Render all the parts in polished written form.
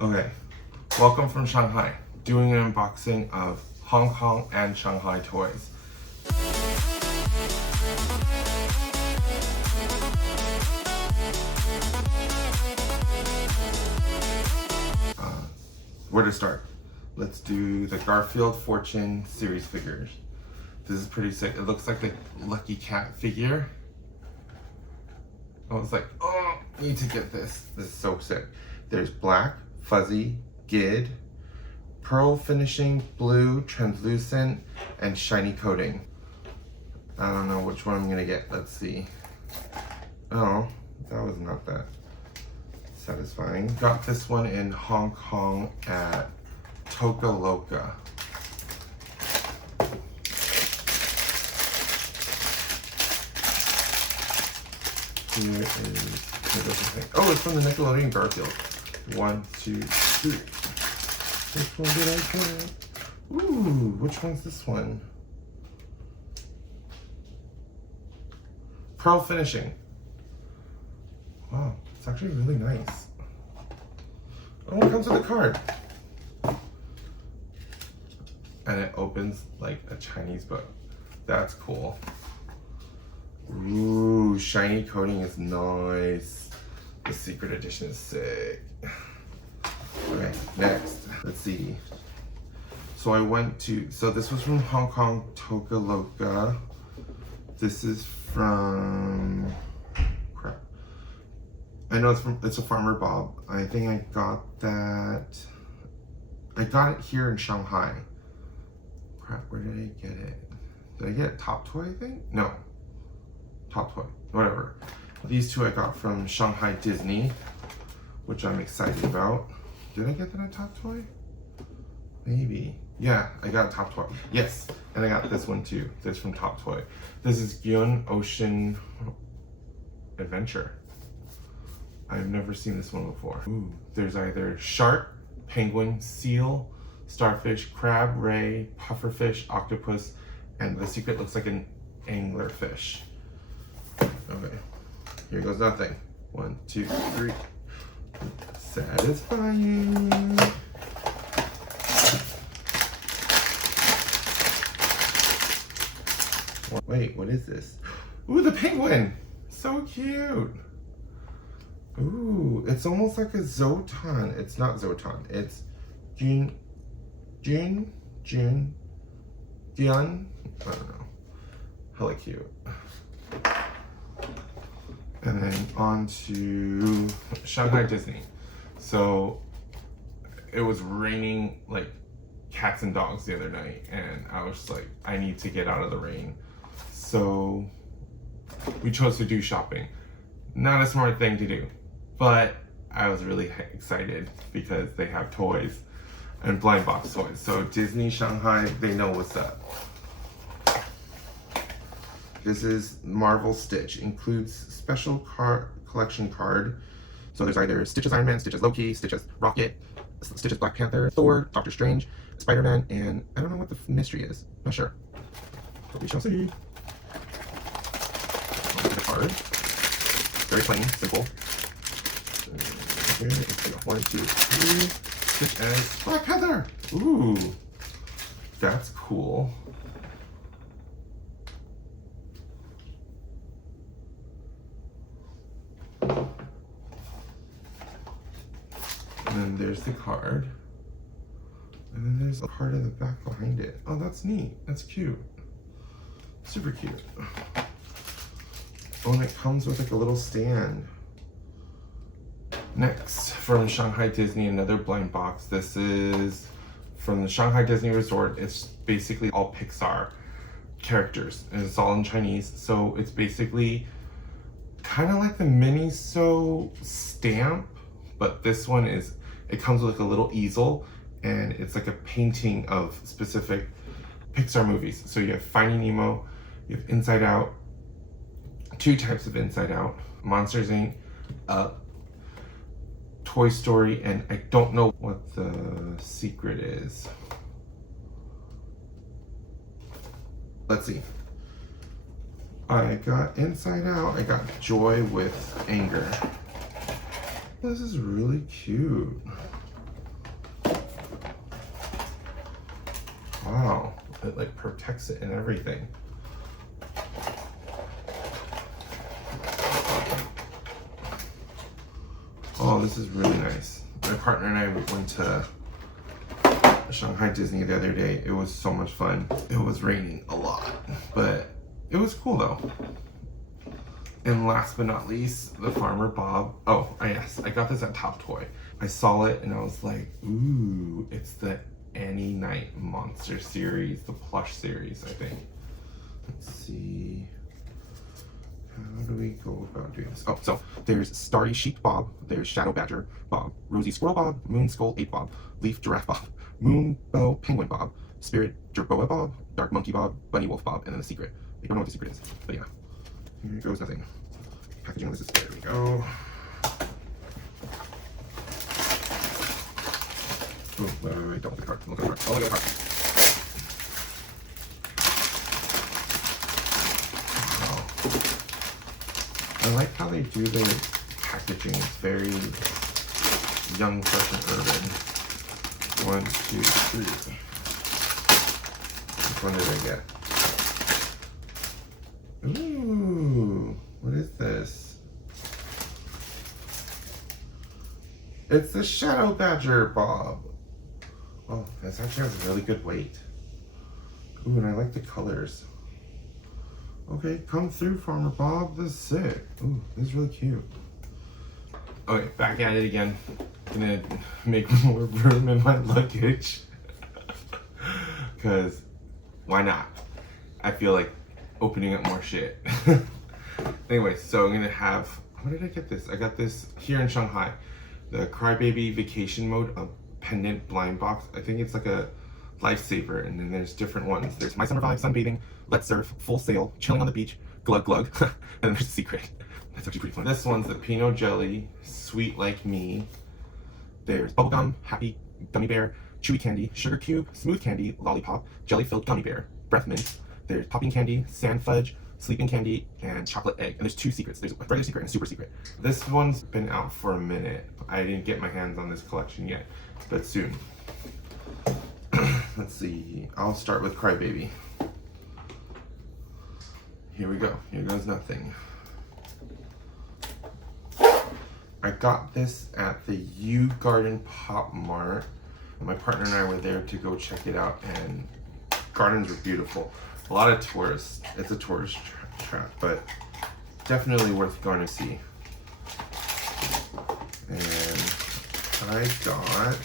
Okay, welcome from Shanghai, doing an unboxing of Hong Kong and Shanghai toys. Where to start? Let's do the Garfield Fortune series figures. This is pretty sick. It looks like the Lucky Cat figure. I was like, oh, need to get this. This is so sick. There's black, fuzzy, gid, pearl finishing, blue, translucent, and shiny coating. I don't know which one I'm gonna get. Let's see. Oh, that was not that satisfying. Got this one in Hong Kong at Toca Loca. Here is, oh, it's from the Nickelodeon Garfield. 1, 2, 3. Which one did I get? Ooh, which one's this one? Pearl finishing. Wow, it's actually really nice. Oh, it comes with a card. And it opens like a Chinese book. That's cool. Ooh, shiny coating is nice. The secret edition is sick. Okay, next, let's see. So I went to, so this was from Hong Kong, Toca Loca. This is from, crap. I know it's a Farmer Bob. I think I got that. I got it here in Shanghai. Crap, where did I get it? Did I get it TOPTOY, I think? No. TOPTOY, whatever. These two I got from Shanghai Disney, which I'm excited about. Did I get that at TOPTOY? Maybe. Yeah, I got TOPTOY. Yes, and I got this one too. This from TOPTOY. This is Gyun Ocean Adventure. I've never seen this one before. Ooh, there's either shark, penguin, seal, starfish, crab, ray, pufferfish, octopus, and the secret looks like an anglerfish. Okay, here goes nothing. 1, 2, 3. Satisfying. Wait, what is this? Ooh, the penguin! So cute! Ooh, it's almost like a Zotan. It's not Zotan, it's Gyun. I don't know. Hella cute. And then on to Shanghai Disney. So it was raining like cats and dogs the other night, and I was just like, I need to get out of the rain. So we chose to do shopping. Not a smart thing to do, but I was really excited because they have toys and BlindBox toys. So Disney Shanghai, they know what's up. This is Marvel Stitch, includes special collection card. So there's either Stitch's Iron Man, Stitch's Loki, Stitch's Rocket, Stitch's Black Panther, Thor, Doctor Strange, Spider-Man, and I don't know what the mystery is. Not sure. But we shall see. The card. Very plain, simple. Here, let's go. 1, 2, 3. Stitch as Black Panther. Ooh, that's cool. And then there's the card. And then there's a card in the back behind it. Oh, that's neat. That's cute. Super cute. Oh, and it comes with like a little stand. Next, from Shanghai Disney, another BlindBox. This is from the Shanghai Disney Resort. It's basically all Pixar characters. And it's all in Chinese. So it's basically kind of like the Miniso stamp, but this one is, it comes with like a little easel, and it's like a painting of specific Pixar movies. So you have Finding Nemo, you have Inside Out, 2 types of Inside Out, Monsters Inc., Up, Toy Story, and I don't know what the secret is. Let's see. I got Inside Out, I got Joy with Anger. This is really cute. It like protects it and everything. Oh, this is really nice. My partner and I went to Shanghai Disney the other day. It was so much fun. It was raining a lot, but it was cool though. And last but not least, the Farmer Bob. Oh, yes, I got this at Top Toy. I saw it and I was like, ooh, it's the Any Night Monster series, the plush series, I think. Let's see. How do we go about doing this? Oh, so there's Starry Sheep Bob, there's Shadow Badger Bob, Rosy Squirrel Bob, Moon Skull Ape Bob, Leaf Giraffe Bob, Moonbow Penguin Bob, Spirit Jerboa Bob, Dark Monkey Bob, Bunny Wolf Bob, and then the secret. I don't know what the secret is, but yeah. Here goes nothing. Packaging this is, there we go. Oh, wait, don't look at the card. Look at the card. Oh, look at the card. Wow. I like how they do their packaging. It's very young, fresh, and urban. 1, 2, 3. Which one did I get? Ooh, what is this? It's the Shadow Badger Bob. Oh, this actually has a really good weight. Ooh, and I like the colors. Okay, come through, Farmer Bob. This is sick. Ooh, this is really cute. Okay, back at it again. Gonna make more room in my luggage. Because why not? I feel like opening up more shit. Anyway, so I'm gonna have, where did I get this? I got this here in Shanghai. The Crybaby Vacation Mode, a pendant blind box. I think it's like a lifesaver, and then there's different ones. There's My Summer Vibe, Sunbathing, Let's Surf, Full Sail, Chilling on the Beach, Glug Glug, and then there's a secret. That's actually pretty fun. This one's the Pinot Jelly, Sweet Like Me. There's Bubblegum, Happy Gummy Bear, Chewy Candy, Sugar Cube, Smooth Candy, Lollipop, Jelly Filled Gummy Bear, Breath Mint. There's Popping Candy, Sand Fudge, Sleeping Candy, and Chocolate Egg. And there's 2 secrets. There's a regular secret and a super secret. This one's been out for a minute. I didn't get my hands on this collection yet, but soon. Let's see. I'll start with Crybaby. Here we go. Here goes nothing. I got this at the U Garden Pop Mart. My partner and I were there to go check it out, and gardens were beautiful. A lot of tourists. It's a tourist trap, but definitely worth going to see. And I got,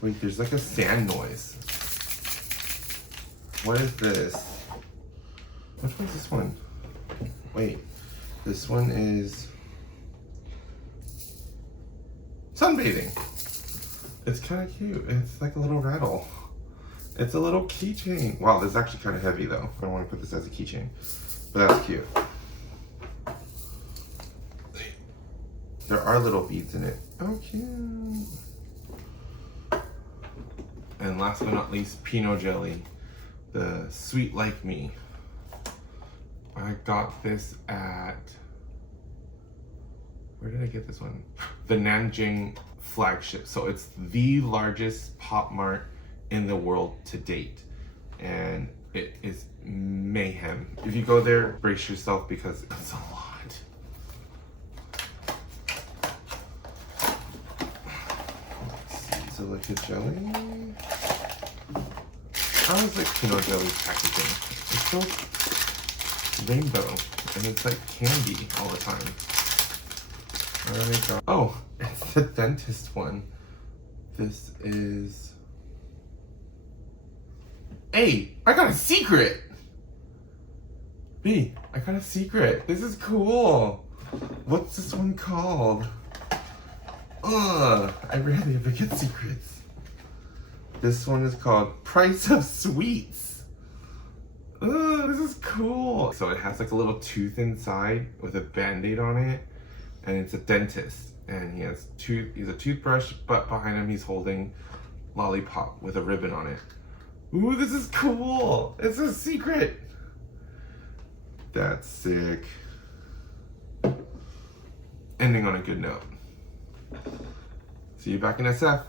wait, there's like a sand noise. What is this? Which one's this one? Wait, this one is sunbathing. It's kind of cute. It's like a little rattle. It's a little keychain. Wow, this is actually kind of heavy though. I don't want to put this as a keychain, but that's cute. There are little beads in it. Oh, cute. And last but not least, Pinot Jelly, the Sweet Like Me. I got this at, where did I get this one? The Nanjing flagship. So it's the largest Pop Mart in the world to date, and it is mayhem. If you go there, brace yourself because it's a lot. Let's see, Silicate jelly. I always like Pinot Jelly's packaging. It's so rainbow, and it's like candy all the time. Where do we go? Oh, it's the dentist one. This is, hey, I got a secret! B, I got a secret. This is cool. What's this one called? I rarely ever get secrets. This one is called Price of Sweets. This is cool. So it has like a little tooth inside with a band-aid on it, and it's a dentist. And he's a toothbrush, but behind him he's holding lollipop with a ribbon on it. Ooh, this is cool. It's a secret. That's sick. Ending on a good note. See you back in SF.